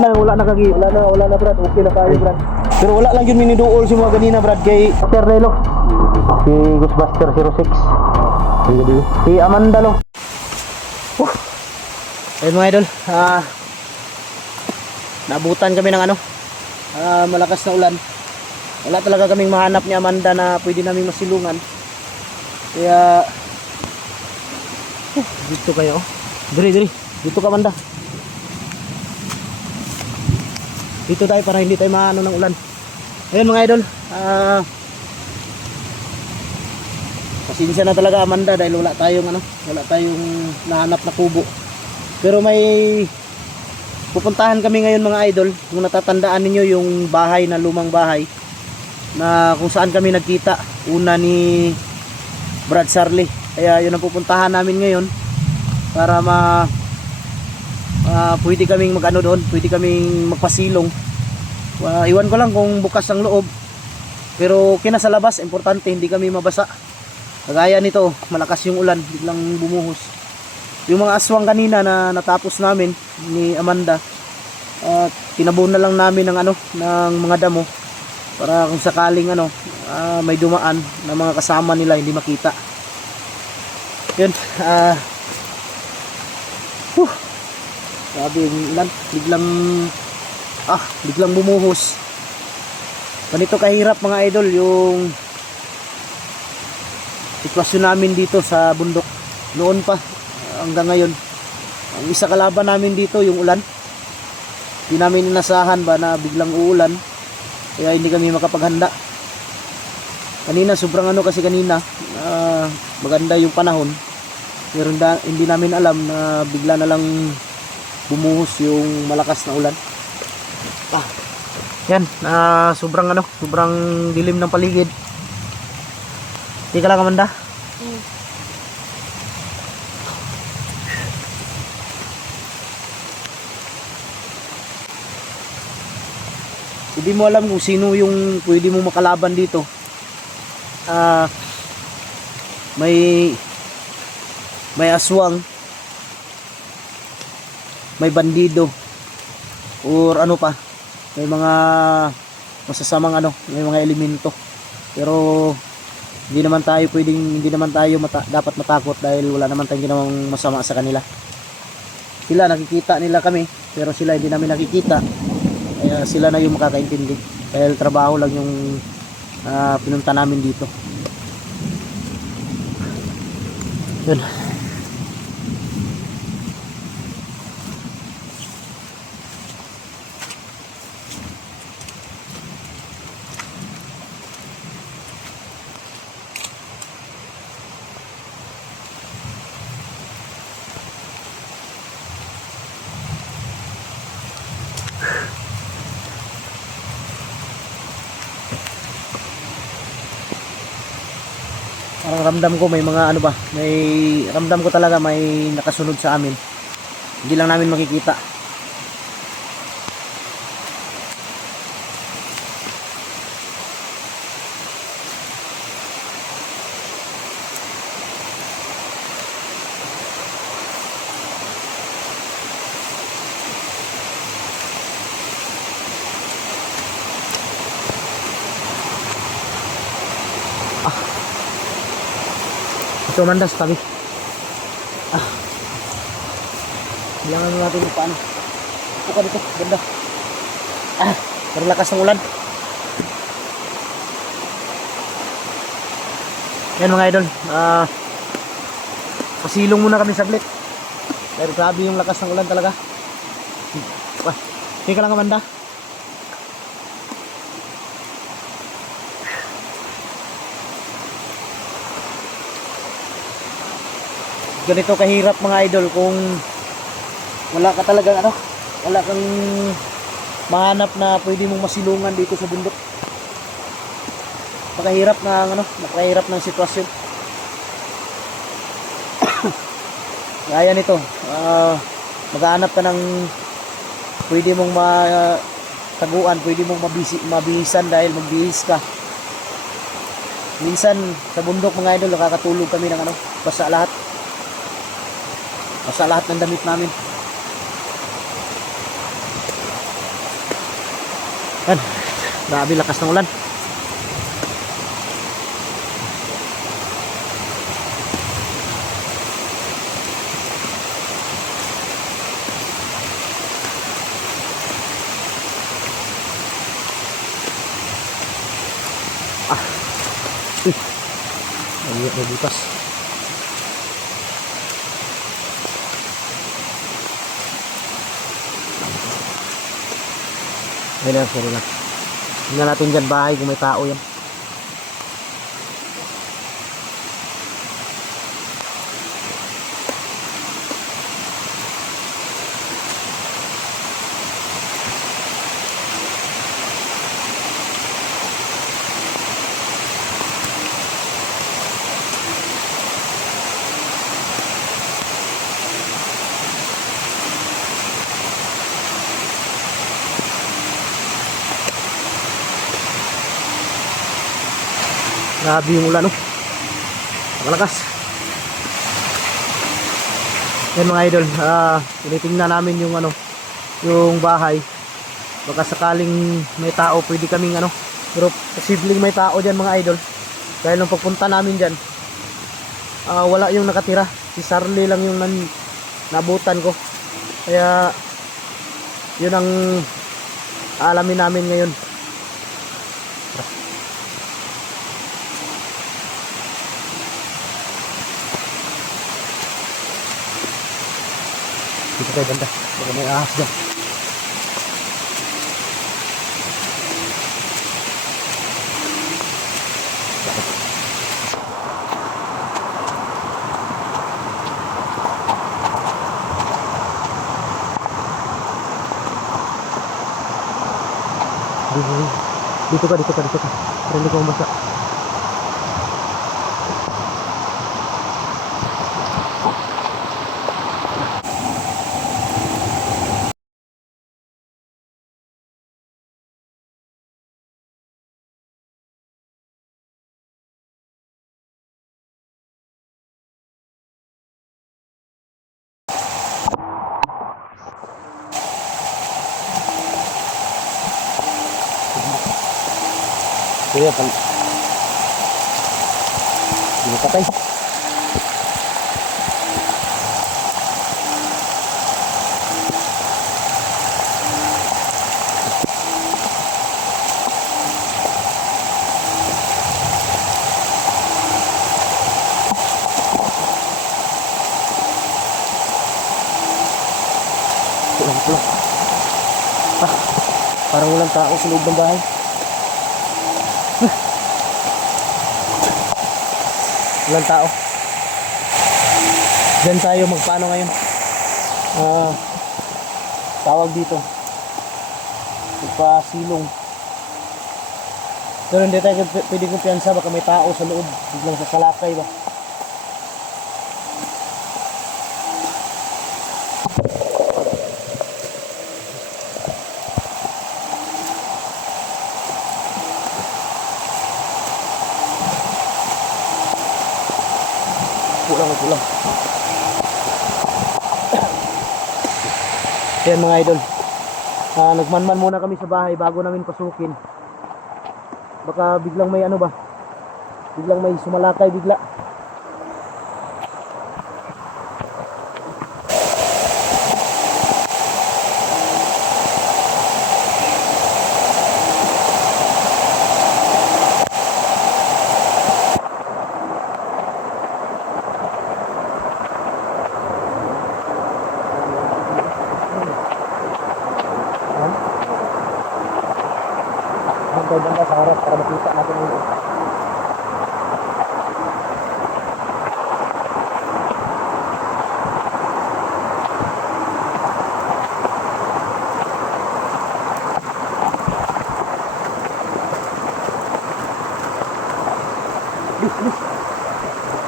Wala na kagi. Wala na Brad, okay na tayo Brad. Pero wala lang yun miniduol si mga ganina Brad kay Sir Nelo. Si Ghostbuster 06. Si Amanda lo. Ayun mga idol, naabutan kami ng malakas na ulan. Wala talaga kaming mahanap ni Amanda na pwede naming masilungan. Kaya dito kayo. Diri. Dito ka Amanda. Dito tayo para hindi tayo maano ng ulan. Ayun mga idol, pasensya na talaga Amanda dahil wala tayong nahanap na kubo. Pero may pupuntahan kami ngayon mga idol. Kung natatandaan ninyo yung bahay na lumang bahay na kung saan kami nagkita una ni Brad Sarli. Kaya yun ang pupuntahan namin ngayon para pwede kaming doon, pwede kaming magpasilong. Iwan ko lang kung bukas ang loob. Pero kina sa labas, importante hindi kami mabasa. Kagaya nito, malakas yung ulan, biglang bumuhos. Yung mga aswang kanina na natapos namin ni Amanda, tinabon na lang namin ng mga damo para kung sakaling may dumaan na mga kasama nila hindi makita. Yun, sabi yung ulan, biglang bumuhos. Ganito kahirap mga idol yung sitwasyon namin dito sa bundok noon pa hanggang ngayon. Ang isa kalaban namin dito yung ulan. Hindi namin inasahan ba na biglang uulan, kaya hindi kami makapaghanda. Kanina sobrang kasi kanina maganda yung panahon, pero hindi namin alam na bigla na lang bumuhos yung malakas na ulan. Yan, sobrang dilim ng paligid. Di ka lang Amanda? Hindi mo alam kung sino yung pwede mo makalaban dito. May aswang, may bandido, or may mga masasamang may mga elemento. Pero hindi naman tayo dapat matakot dahil wala naman tayong ginawang masama sa kanila. Sila nakikita nila kami, pero sila hindi namin nakikita. Kaya sila na yung makakaintindi dahil trabaho lang yung pinunta namin dito. Yun. Parang ramdam ko may mga ramdam ko talaga may nakasunod sa amin. Hindi lang namin makikita. Ito Amanda sa tabi. Bilangan natin yung paano. Ito ka dito, ganda. Pero lakas ng ulan. Yan mga idol, pasilong muna kami saglit. Pero grabe yung lakas ng ulan talaga. Hindi ka lang Amanda. Ganito kahirap mga idol kung wala ka talagang wala kang mahanap na pwede mong masilungan dito sa bundok. Napakahirap ng sitwasyon. Gaya nito, maghahanap ka ng pwede mong taguan, pwede mong mabihisan dahil magbihis ka. Minsan sa bundok mga idol nakakatulog kami ng basa lahat ng damit namin. Yan. Grabe lakas ng ulan. Ayun na butas. Ayun na, sorry na. Tingnan natin dyan bahay kung may tao yan. Grabe yung ulan, oh. Malakas. Yan mga idol, tinitingnan namin yung yung bahay. Baka sakaling may tao, pwede kaming pero posibleng may tao diyan mga idol. Dahil nung pagpunta namin diyan, wala yung nakatira. Si Sarli lang yung nabutan ko. Kaya yun ang alamin namin ngayon. Dito tayo banda. Baka may ahas dyan. Dito ka. Para hindi ko mabasa. Kaya pala. Hindi patay. Pulang. Parang walang tao sa loob ng bahay. Walang tao. Diyan tayo magpaano ngayon. Tawag dito. Magpasilong. Pero hindi tayo pwede kumpiyansa. Baka may tao sa loob. Biglang sasalakay ba. Pulang. Yan mga idol, nagmanman muna kami sa bahay bago namin pasukin. Baka biglang may biglang may sumalakay bigla. Banda sa harap para makita natin yung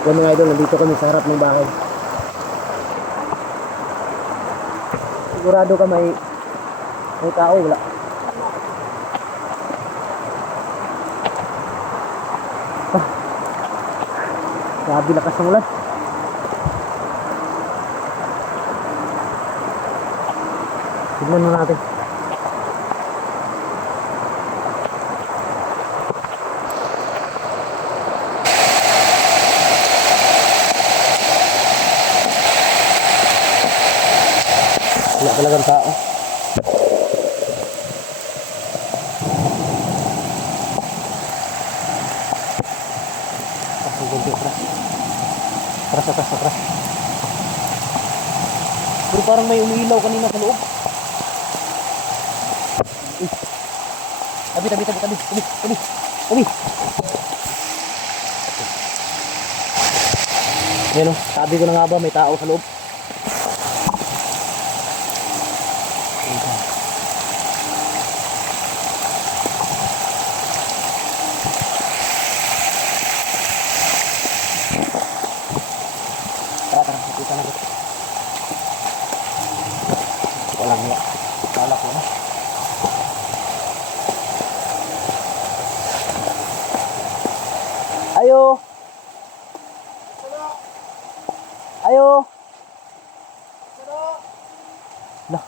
yan mga idol, nandito kami sa harap ng bahay. Sigurado ka may tao, wala. Grabe lakas ng ulan. Tignan mo natin. Wala talagang tao. Atras. Pero parang may umiilaw kanina sa loob. Tabi. Ayan o, sabi ko na nga ba may tao sa loob. Tara, kita na. Walang nga. Kala ko na. Ayo. Lah.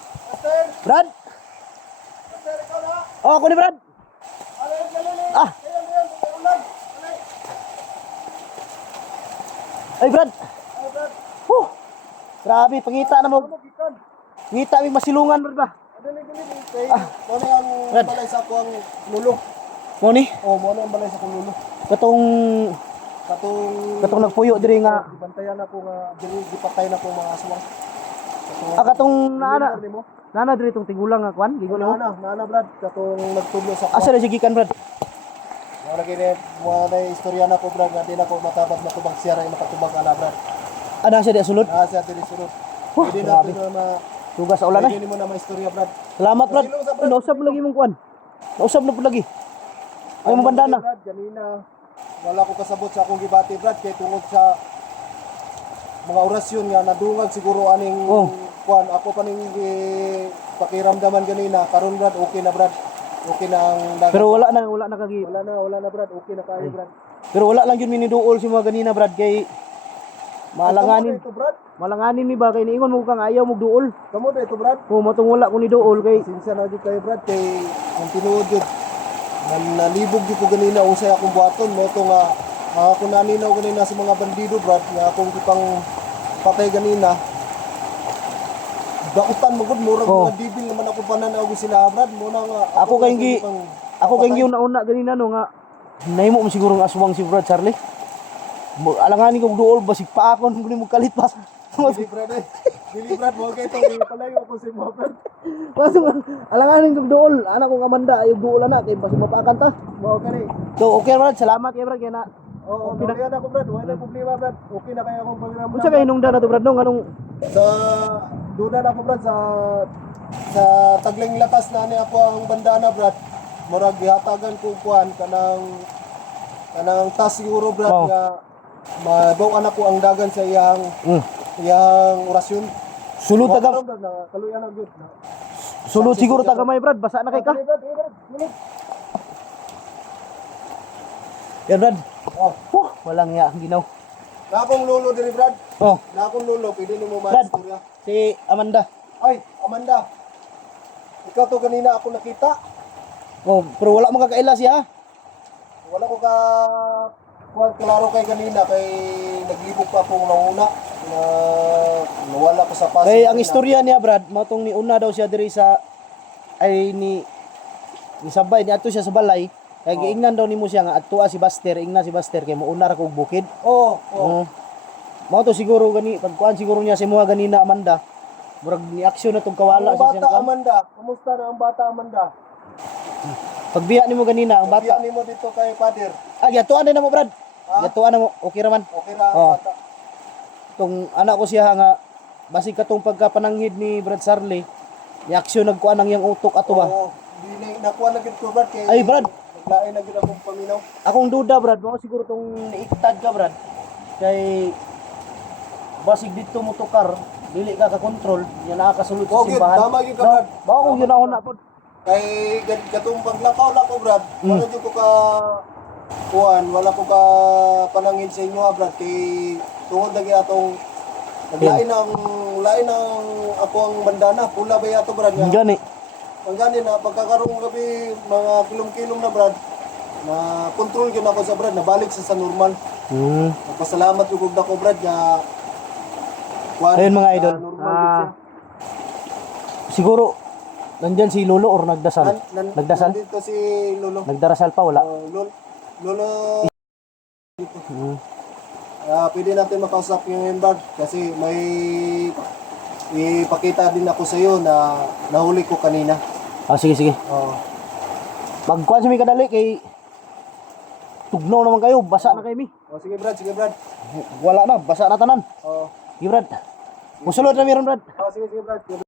Brad. Oh, ako ni Brad. Ah. Ay, Brad. Grabe, pangita na mo. Ngita mi masilungan, Brad ba? Mo na ang balay sa akong lulo. Mo ni? Oh, mo na ang balay sa akong lulo. Katong nagpuyo diri nga. Gibantayan ako nga diri gipatay na ko mga aswang. Katong nana diri tong tigulang nga kwan, gigon mo. Nana Brad, katong nagtudlo sa Asa na sige kan, Brad? wala gini mo na istorya na ko Brad nga di na ko matabag na tubag siya ray makatubag ala Brad. Ana siya di sulod. Siya diri sulod. Huh, Hindi na grabe. na Tugas sa ulan Hindi mo na maistorya Brad. Salamat, Brad. Nausap mo lagi mong kwan. Nausap na po lagi. Ay mo bandana. Brad, ganina wala ko kasabot sa akong gibati Brad kay tungod sa mga orasyon nga nadungag siguro aning kwan ako pa ning pakiramdaman ganina karon Brad okay na Brad. Okay na ang dagat. Pero wala na kagi. Wala na Brad, okay na kayo Brad. Pero wala lang yun miniduol si mga ganina, Brad, kay malanganin. Ito Brad. Malanganin mi ba kay niingon mo kang ayaw mo duol. Kamo ito Brad. O matong wala ko ni duol kay Sinsya na jud kayo Brad kay ang tinuod jud. Nalibog jud ko ganina usay akong buhaton mo to nga ako naninaw ganina sa mga bandido Brad nga akong gipang patay ganina. Dakutan mo gud murag mga dibil naman ako pananaw ko sila Brad mo na nga ako kay gi una ganina no nga nahimo mo siguro nga aswang si Brad Charlie. Alanganin ko duol basig pa ako nung mo kalit pa. Dili Brad Dili Brad mo kay tong palayo ko si mo Brad. Paso alanganin ko duol, anak ko Amanda ay duol na kay basig mapakan ta. Mo kani. So okay Brad, salamat kay Brad kay na. Oo, okay na ako Brad, wala problema Brad. Okay na kaya akong program. Unsa kay hinungdan na to Brad nung anong Sa duna na ako Brad sa tagling lakas na ni ako ang bandana Brad. Murag gihatagan ko kuan kanang tas siguro Brad nga mabaw ko ang dagan sa iyang orasyon. sulod taga Brad na kaluyan na gyud. sulod siguro taga may Brad, basa na kay ka. Yan Brad. Walang ya ang ginaw. Na akong lolo diri Brad. Oh, Na akong lolo pwede nimo Brad. ma-istorya. si Amanda. Ay, Amanda. Ikaw to kanina ako nakita. Oh, pero wala man kakaila siya. Wala ko kuan klaro kay kanina kay naglibog pa akong nauna na nawala ko sa Pasig. Kay ang istorya niya Brad, matong ni una daw siya diri sa ay ni sabay ni ato siya sa balay. Kay giingnan daw nimo siya nga adtua si Buster, ingna si Buster kay mouna ra kog bukid. Oo. Mao to siguro gani pagkuan siguro niya si mga ganina Amanda. Murag ni aksyon na tong kawala Ang sa bata siyang Amanda, kumusta na ang bata Amanda? pagbiya nimo ganina ang bata. Biyan nimo dito kay Father. Gatuan din na mo Brad. Gatuan na mo, okay ra man. Okay ra ang bata. Tong anak ko siya nga basig katong pagkapananghid ni Brad Sarley, ni aksyon nagkuan ang iyang utok ato ba. Oo. Dili nakuha na gid ko Brad kay Ay Brad, naglain na gid akong paminaw. akong duda Brad, mao siguro tong niiktad ka Brad. Kay basig dito mo tukar, dili ka ka-control, nya nakakasulod sa Okay, simbahan. tama gyud ka Brad. Bawo kung yun ako na pod. Kay katong paglakaw Brad, wala jud ko ka kuan, wala ko ka panangin sa inyo Brad kay tungod lagi atong naglain ang ako ang bandana, pula ba yato Brad nga. Gani. Ang gani na pagkakaroon gabi mga kilom-kilom na Brad, na control gyud ako sa Brad, nabalik sa normal. Nagpasalamat jud ko Brad nga kuan. Ayun mga idol. normal gyud siya. Siguro, nandyan si Lolo or nagdasal? Nagdasal? Nandito si Lolo. Nagdarasal pa, wala. Lolo, Hmm. pwede natin makausap yung Brad kasi may ipakita din ako sa iyo na nahuli ko kanina. Sige, sige. Oh. Magkuhan sa mi kadali kay tugnaw naman kayo, basa na kayo mi. Sige Brad, sige Brad. Wala na, basa na tanan. Oh. Sige Brad. Musulod na meron Brad. Sige Brad.